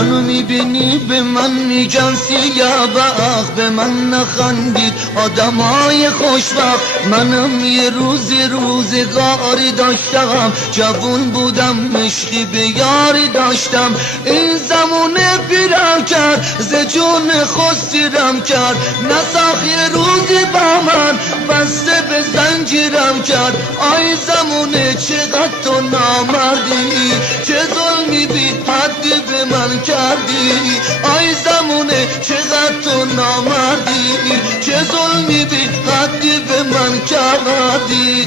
منو میبینی به من میگن سیاه بخت، به من نخندید آدمای خوشبخت. منم یه روزگاری داشتم، جوون بودم مشقی به یاری داشتم. این زمونه پیرم کرد ز جون خود سیرم کرد، نساخ یه روزی با من بسته به زنجیرم کرد. آی زمونه چقدر تو نامردی، چه ظلمی بی حدی به من کردی. آی زمونه چقدر تو نامردی، چه ظلمی بی حدی به من کردی.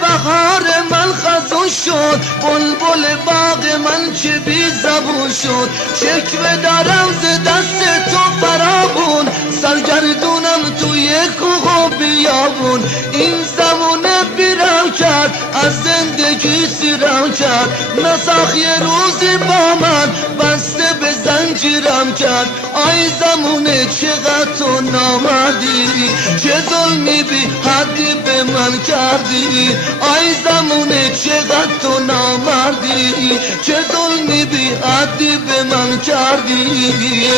بهار من خزون شد، بلبل باغ من چه بی زبون شد. شکوه دارم ز دست تو فرابون، سرگردونم توی کوه و بیابون. این زمونه بیرم کرد از زندگی سیرم کرد، نساخ یه روزی با من بسته به زنجیرم کرد. آی زمونه چقدر تو نامردی، چه ظلمی بی حدی به من کردی. آی زمونه چقدر تو نامردی، چه ظلمی بی حدی به من کردی.